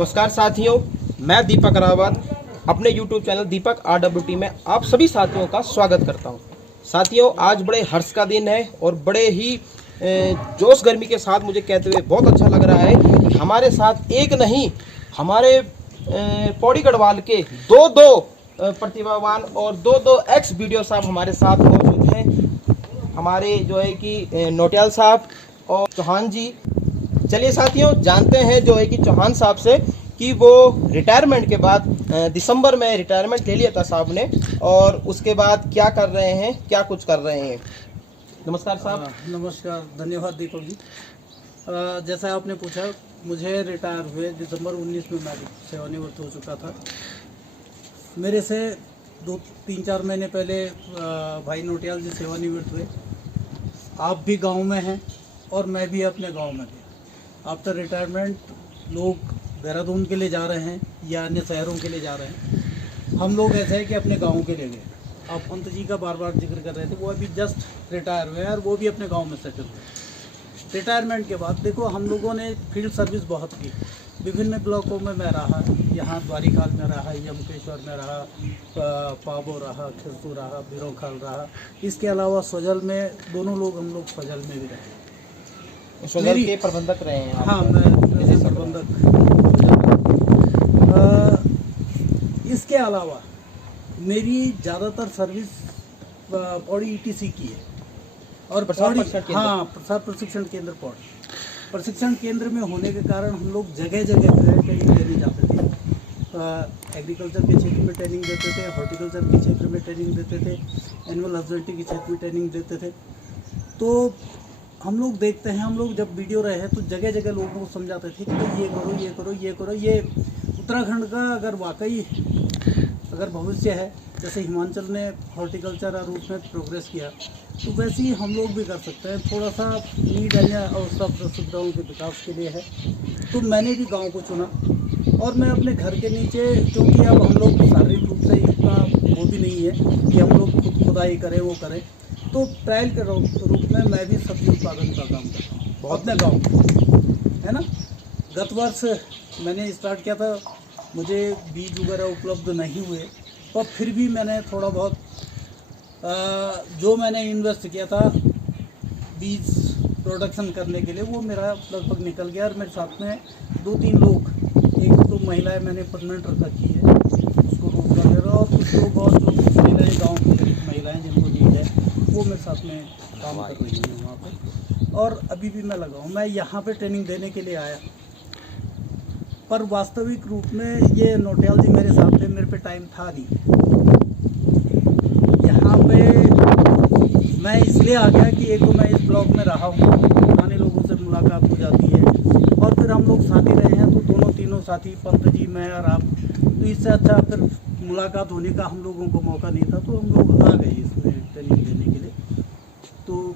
नमस्कार साथियों, मैं दीपक रावत अपने YouTube चैनल दीपक RWT में आप सभी साथियों का स्वागत करता हूं। साथियों, आज बड़े हर्ष का दिन है और बड़े ही जोश गर्मी के साथ मुझे कहते हुए बहुत अच्छा लग रहा है कि हमारे साथ एक नहीं, हमारे पौड़ी गढ़वाल के दो प्रतिभावान और दो एक्स वीडियो साहब हमारे साथ मौजूद हैं। हमारे जो है कि नोटियाल साहब और चौहान जी। चलिए साथियों, जानते हैं जो है कि चौहान साहब से कि वो रिटायरमेंट के बाद दिसंबर में रिटायरमेंट ले लिया था साहब ने, और उसके बाद क्या कर रहे हैं, क्या कुछ कर रहे हैं। नमस्कार साहब। नमस्कार, धन्यवाद दीपक जी। जैसा आपने पूछा, मुझे रिटायर हुए दिसंबर 19 में मैं सेवानिवृत्त हो चुका था। मेरे से 2-3-4 महीने पहले भाई नोटियाल जी सेवानिवृत्त हुए। आप भी गांव में हैं और मैं भी अपने गांव में गया। आफ्टर रिटायरमेंट लोग देहरादून के लिए जा रहे हैं या अन्य शहरों के लिए जा रहे हैं। हम लोग ऐसे हैं कि अपने गाँव के लिए गए। आप पंत जी का बार बार जिक्र कर रहे थे, वो अभी जस्ट रिटायर हुए और वो भी अपने गांव में सेटल हुए। रिटायरमेंट के बाद देखो, हम लोगों ने फील्ड सर्विस बहुत की। विभिन्न ब्लॉकों में मैं रहा, यहाँ द्वारिकाल में रहा, यमुकेश्वर में रहा, पाबो रहा, खिरसू रहा, बिरोखाल रहा। इसके अलावा सजल में दोनों लोग, हम लोग सजल में भी रहे। सजल के प्रबंधक रहे हैं आप? हाँ, मैं प्रबंधक। इसके अलावा मेरी ज़्यादातर सर्विस पौड़ी ETC की है और पौड़ी, हाँ, प्रसार प्रशिक्षण केंद्र पौड़ी। प्रशिक्षण केंद्र में होने के कारण हम लोग जगह जगह ट्रेनिंग देने जाते थे। एग्रीकल्चर के क्षेत्र में ट्रेनिंग देते थे, हॉर्टिकल्चर के क्षेत्र में ट्रेनिंग देते थे, एनिमल हस्बेंड्री के क्षेत्र में ट्रेनिंग देते थे। तो हम लोग देखते हैं, हम लोग जब वीडियो रहे तो जगह जगह लोगों को समझाते थे कि भाई ये करो, ये करो, ये करो। ये उत्तराखंड का अगर वाकई अगर भविष्य है, जैसे हिमाचल ने हॉर्टिकल्चर और उसमें प्रोग्रेस किया, तो वैसे ही हम लोग भी कर सकते हैं। थोड़ा सा नीड अन्य अवस्था सुविधाओं के विकास के लिए है। तो मैंने भी गांव को चुना और मैं अपने घर के नीचे, क्योंकि अब हम लोग शारीरिक रूप से इतना वो भी नहीं है कि हम लोग खुद खुदाई करें, वो करें, तो ट्रायल के रूप में मैं भी सब्जी उत्पादन का काम करता हूँ अपने गाँव, है ना। गत वर्ष मैंने स्टार्ट किया था, मुझे बीज वगैरह उपलब्ध नहीं हुए, पर फिर भी मैंने थोड़ा बहुत जो मैंने इन्वेस्ट किया था बीज प्रोडक्शन करने के लिए, वो मेरा लगभग निकल गया। और मेरे साथ में 2-3 लोग, एक तो महिलाएं मैंने परमानेंट रख रखी है, उसको रोजगार दे रहा, और कुछ लोग और जो महिलाएँ, गाँव की महिलाएँ जिनको नीड है, वो मेरे साथ में काम कर रही हैं वहाँ पर। और अभी भी मैं लगा हूँ। मैं यहाँ पे ट्रेनिंग देने के लिए आया, पर वास्तविक रूप में ये नोटियाल जी मेरे साथ थे, मेरे पे टाइम था नहीं। यहाँ पे मैं इसलिए आ गया कि एक तो मैं इस ब्लॉक में रहा हूँ, पुराने लोगों से मुलाकात हो जाती है, और फिर हम लोग साथी रहे हैं, तो दोनों तीनों साथी, पंत जी, मैं और आप, तो इससे अच्छा फिर मुलाकात होने का हम लोगों को मौका नहीं था, तो हम लोग आ गए इसमें ट्रेनिंग देने के लिए। तो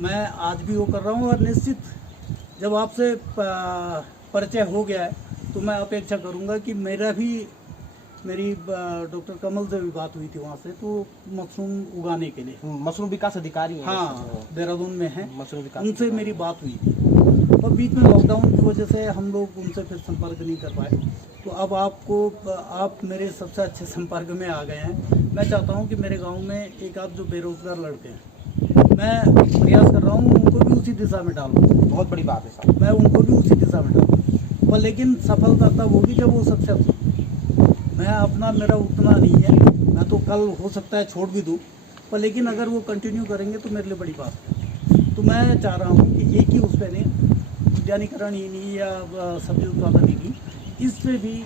मैं आज भी वो कर रहा हूँ, और निश्चित जब आपसे परिचय हो गया है तो मैं अपेक्षा करूंगा कि मेरी डॉक्टर कमल से भी बात हुई थी वहाँ से, तो मशरूम उगाने के लिए, मशरूम विकास अधिकारी हैं, हाँ, देहरादून में है, मशरूम विकास, उनसे मेरी बात हुई थी। और बीच में लॉकडाउन की वजह से हम लोग उनसे फिर संपर्क नहीं कर पाए। तो अब आप मेरे सबसे अच्छे संपर्क में आ गए हैं। मैं चाहता हूँ कि मेरे गाँव में एक आध जो बेरोजगार लड़के हैं, मैं प्रयास कर रहा हूँ उनको भी उसी दिशा में डालूँ। बहुत बड़ी बात है साहब, मैं उनको भी उसी दिशा में डालूँ, पर लेकिन सफलता तब होगी जब वो सक्सेस हो। मैं अपना, मेरा उतना नहीं है, मैं तो कल हो सकता है छोड़ भी दूँ, पर लेकिन अगर वो कंटिन्यू करेंगे तो मेरे लिए बड़ी बात है। तो मैं चाह रहा हूँ कि एक ही उस पर नहीं, उद्यानिकरण ही नहीं या सब्जी उत्पादन ही नहीं, इससे भी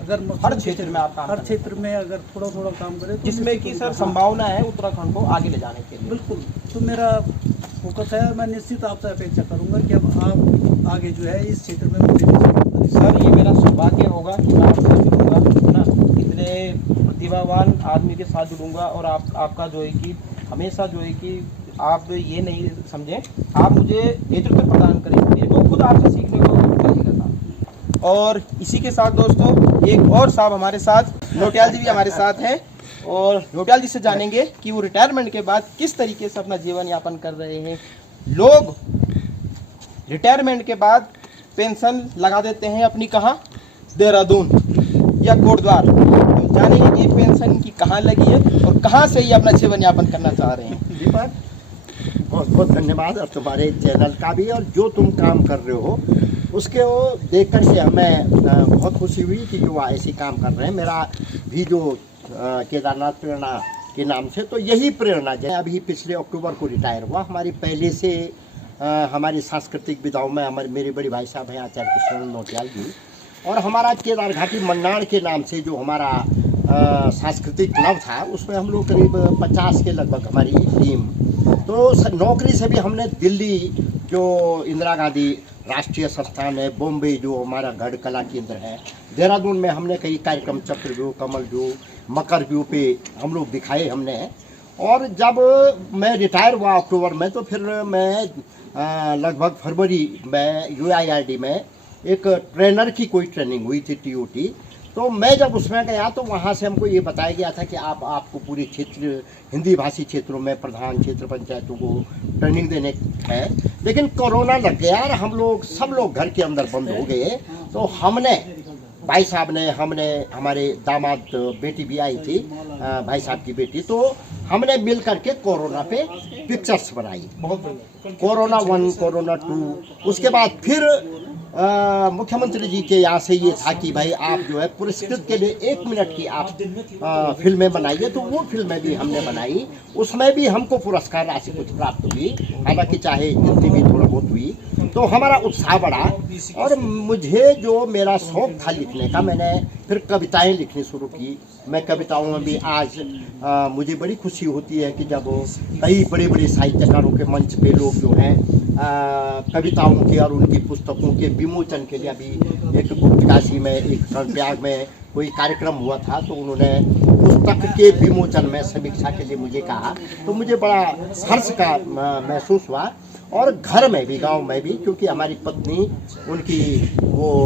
अगर हर क्षेत्र में आप हर क्षेत्र में अगर थोड़ा थोड़ा काम करें, तो जिसमें कि सर संभावना है उत्तराखंड को आगे ले जाने के लिए। बिल्कुल, तो मेरा फोकस है। मैं निश्चित आपसे अपेक्षा करूंगा कि अब आप आगे जो है इस क्षेत्र में मुझे, सर ये मेरा सौभाग्य होगा कि मैं आपसे जुड़ूंगा, है ना, इतने प्रतिभावान आदमी के साथ जुड़ूंगा, और आपका जो है कि हमेशा जो है कि आप ये नहीं समझें, आप मुझे नेतृत्व प्रदान करें, मेरे को खुद आपसे सीखने को मिलेगा। और इसी के साथ दोस्तों, एक और साहब हमारे साथ, नोटियाल जी भी हमारे साथ हैं, और नोटियाल जी से जानेंगे कि वो रिटायरमेंट के बाद किस तरीके से अपना जीवन यापन कर रहे हैं। लोग रिटायरमेंट के बाद पेंशन लगा देते हैं अपनी कहाँ, देहरादून या कोटद्वार। तो जानेंगे ये पेंशन इनकी कहाँ लगी है और कहाँ से ये अपना जीवन यापन करना चाह रहे हैं। दीपक, बहुत बहुत धन्यवाद और तुम्हारे चैनल का भी, और जो तुम काम कर रहे हो उसके वो देख कर के हमें बहुत खुशी हुई कि जो ऐसे काम कर रहे हैं। मेरा भी जो केदारनाथ प्रेरणा के नाम से, तो यही प्रेरणा जो है, अभी पिछले अक्टूबर को रिटायर हुआ। हमारी पहले से हमारी सांस्कृतिक विधाओं में हमारे मेरे बड़े भाई साहब हैं आचार्य कृष्ण नौटियाल जी, और हमारा केदार घाटी मन्नाड़ के नाम से जो हमारा सांस्कृतिक क्लब था, उसमें हम लोग करीब 50 के लगभग हमारी टीम। तो नौकरी से भी हमने दिल्ली जो इंदिरा गांधी राष्ट्रीय संस्थान है, बॉम्बे जो हमारा गढ़ कला केंद्र है, देहरादून में हमने कई कार्यक्रम चक्रव्यूह, कमलव्यूह, मकरव्यूह पे हम लोग दिखाए हमने। और जब मैं रिटायर हुआ अक्टूबर में, तो फिर मैं लगभग फरवरी में UIRD में एक ट्रेनर की कोई ट्रेनिंग हुई थी, TOT। तो मैं जब उसमें गया तो वहाँ से हमको ये बताया गया था कि आपको पूरे क्षेत्र, हिंदी भाषी क्षेत्रों में प्रधान क्षेत्र पंचायतों को ट्रेनिंग देने है। लेकिन कोरोना लग गया और हम लोग सब लोग घर के अंदर बंद हो गए। तो हमने, भाई साहब ने, हमने, हमारे दामाद बेटी भी आई थी, भाई साहब की बेटी, तो हमने मिल करके कोरोना पे पिक्चर्स बनाई। कोरोना 1, कोरोना 2, उसके बाद फिर मुख्यमंत्री जी के यहाँ से ये था कि भाई आप जो है पुरस्कृत के लिए 1 मिनट की आप फिल्में बनाइए। तो वो फिल्में भी हमने बनाई, उसमें भी हमको पुरस्कार राशि कुछ प्राप्त हुई, हालांकि चाहे गिनती भी थोड़ा बहुत हुई। तो हमारा उत्साह बढ़ा और मुझे जो मेरा शौक था लिखने का, मैंने फिर कविताएं लिखनी शुरू की। मैं कविताओं में भी आज मुझे बड़ी खुशी होती है कि जब कई बड़े बड़े साहित्यकारों के मंच पे लोग जो हैं कविताओं के और उनकी पुस्तकों के विमोचन के लिए, अभी एक गुप्तकाशी में, एक कर्णप्रयाग में कोई कार्यक्रम हुआ था, तो उन्होंने पुस्तक के विमोचन में समीक्षा के लिए मुझे कहा। तो मुझे बड़ा हर्ष का महसूस हुआ। और घर में भी, गांव में भी, क्योंकि हमारी पत्नी, उनकी वो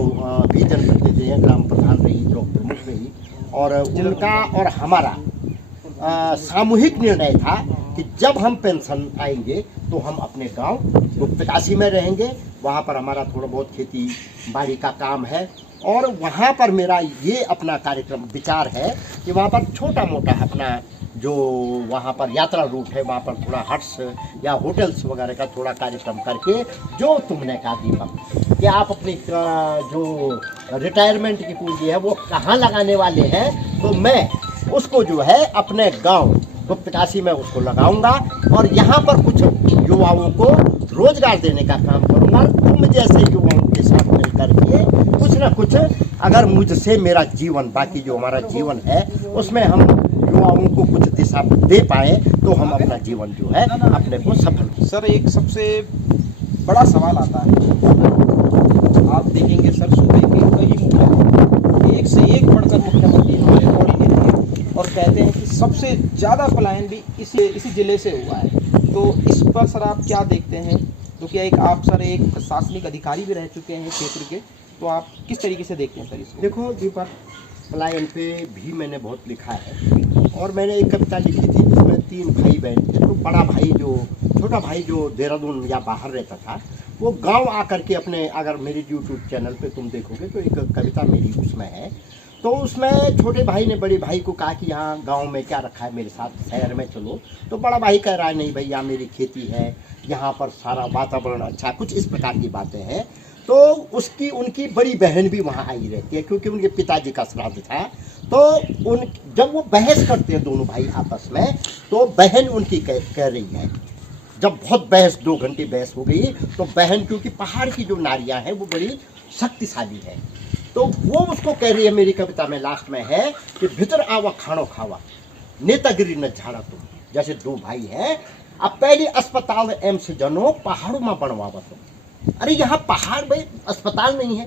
भी जनप्रतिनिधि हैं, ग्राम प्रधान रही, ब्लॉक प्रमुख रही, और उनका और हमारा सामूहिक निर्णय था कि जब हम पेंशन आएंगे तो हम अपने गांव गुप्तकाशी में रहेंगे। वहाँ पर हमारा थोड़ा बहुत खेती बाड़ी का काम है, और वहाँ पर मेरा ये अपना कार्यक्रम विचार है कि वहाँ पर छोटा मोटा अपना जो वहाँ पर यात्रा रूट है, वहाँ पर थोड़ा हट्स या होटल्स वगैरह का थोड़ा कार्यक्रम करके, जो तुमने कहा दीपक कि आप अपनी जो रिटायरमेंट की पूंजी है वो कहाँ लगाने वाले हैं, तो मैं उसको जो है अपने गांव गुप्तकाशी में उसको लगाऊंगा और यहाँ पर कुछ युवाओं को रोजगार देने का काम करूंगा। तुम जैसे युवाओं के साथ मिलकर के कुछ ना कुछ, अगर मुझसे मेरा जीवन, बाकी जो हमारा जीवन है उसमें हम युवाओं को कुछ दिशा दे पाए, तो हम अपना जीवन जो है अपने को सफल। सर, एक सबसे बड़ा सवाल आता है, आप देखेंगे सर, सूबे के कई मुख्यमंत्री, एक से एक बढ़कर मुख्यमंत्री हमारे कोऑर्डिनेटर हैं, और कहते हैं कि सबसे ज़्यादा पलायन भी इसी जिले से हुआ है। तो इस पर सर आप क्या देखते हैं? तो क्या आप सर एक प्रशासनिक अधिकारी भी रह चुके हैं क्षेत्र के, तो आप किस तरीके से देखते हैं सर इसको? देखो दीपक, पलायन पे भी मैंने बहुत लिखा है, और मैंने एक कविता लिखी थी जिसमें 3 भाई बहन थे। तो बड़ा भाई, जो छोटा भाई जो देहरादून या बाहर रहता था, वो गांव आकर के अपने, अगर मेरी यूट्यूब चैनल पे तुम देखोगे तो एक कविता मेरी उसमें है। तो उसमें छोटे भाई ने बड़े भाई को कहा कि यहाँ गांव में क्या रखा है, मेरे साथ शहर में चलो। तो बड़ा भाई कह रहा है नहीं भैया, मेरी खेती है, यहाँ पर सारा वातावरण अच्छा, कुछ इस प्रकार की बातें हैं। तो उनकी बड़ी बहन भी वहाँ आई रहती है, क्योंकि उनके पिताजी का श्राद्ध था। तो जब वो बहस करते हैं दोनों भाई आपस में, तो बहन उनकी कह रही है, जब बहुत बहस, 2 घंटे बहस हो गई, तो बहन, क्योंकि पहाड़ की जो नारियां हैं वो बड़ी शक्तिशाली है, तो वो उसको कह रही है, मेरी कविता में लास्ट में है कि भीतर आवा खानो खावा, नेतागिरी न झाड़ा तुम। जैसे 2 भाई हैं, अब पहले अस्पताल एम्स जनो पहाड़ों में बनवावा तुम। अरे यहाँ पहाड़ में अस्पताल नहीं है,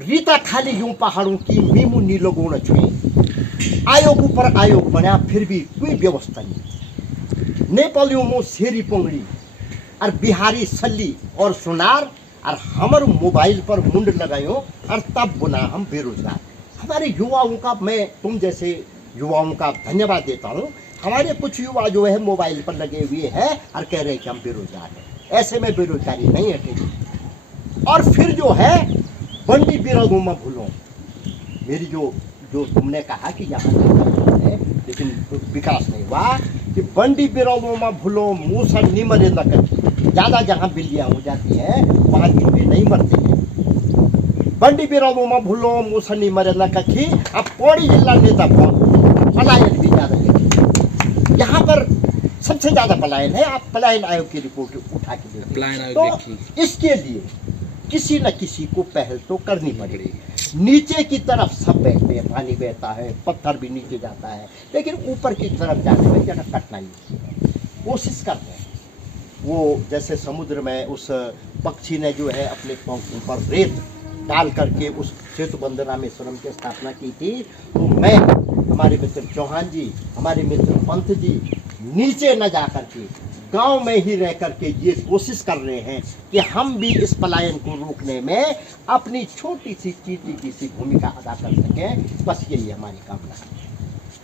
रीता खाली यूं पहाड़ों की मीमू नीलो गुण छुई, आयोग पर आयोग बना फिर भी कोई व्यवस्था नहीं। नेपालियों में शेरी पोंगड़ी और बिहारी सल्ली और सुनार, और हमर मोबाइल पर मुंड लगायो और तब बुना हम बेरोजगार। हमारे युवाओं का, मैं तुम जैसे युवाओं का धन्यवाद देता हूँ। हमारे कुछ युवा जो है मोबाइल पर लगे हुए हैं और कह रहे हैं कि हम बेरोजगार हैं। ऐसे में बेरोजगारी नहीं हटेगी। और फिर जो है बंडी बिरदुमा भूलो, मेरी जो तुमने कहा कि यहाँ है लेकिन विकास नहीं हुआ, कि बंडी बिरदुमा भूलो मूसा निमरे लकन, ज़्यादा जहाँ बिल्लियाँ हो जाती हैं वहाँ गिद्ध नहीं मरते हैं। बंडी बिरदुमा भूलो मूसा निमरे लकखी, अब पौड़ी जिला नेता पलायन भी ज़्यादा है यहाँ पर, सबसे ज़्यादा पलायन है। आप पलायन आयोग की रिपोर्ट उठा के देखिए, तो इसके लिए किसी न किसी को पहल तो करनी पड़ेगी। नीचे की तरफ सब बहते हैं, पानी बहता है, पत्थर भी नीचे जाता है, लेकिन ऊपर की तरफ जाने में ज़रा कठिनाई कोशिश करते हैं। वो जैसे समुद्र में उस पक्षी ने जो है अपने पंखों पर रेत डाल करके उस सेतु बंध रामेश्वरम की स्थापना की थी, तो मैं, हमारे मित्र चौहान जी, हमारे मित्र पंत जी नीचे न जा करके गांव में ही रह करके ये कोशिश कर रहे हैं कि हम भी इस पलायन को रोकने में अपनी छोटी सी चीटी की सी भूमिका अदा कर सकें। बस यही हमारी कामना है।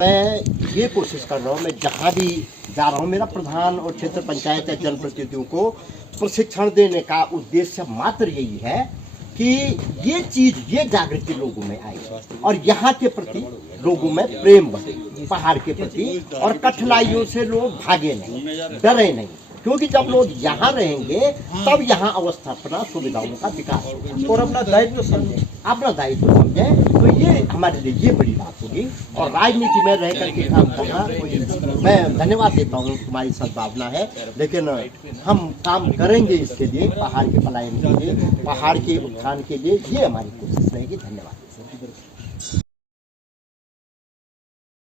मैं ये कोशिश कर रहा हूँ, मैं जहाँ भी जा रहा हूँ, मेरा प्रधान और क्षेत्र पंचायत या जनप्रतिनिधियों को प्रशिक्षण देने का उद्देश्य मात्र यही है कि ये चीज़, ये जागृति लोगों में आए और यहाँ के प्रति लोगों में प्रेम बढ़े, पहाड़ के प्रति, और कठिनाइयों से लोग भागे नहीं, डरे नहीं, क्योंकि जब लोग यहाँ रहेंगे तब यहाँ अवस्थापना सुविधाओं का विकास होगा और अपना दायित्व समझें, अपना दायित्व समझें। तो ये हमारे लिए ये बड़ी बात होगी। और राजनीति में रह करके काम करना, मैं धन्यवाद देता हूँ, तुम्हारी सद्भावना है, लेकिन हम काम करेंगे इसके लिए, पहाड़ के पलायन के लिए, पहाड़ के उत्थान के लिए, ये हमारी कोशिश रहेगी। धन्यवाद।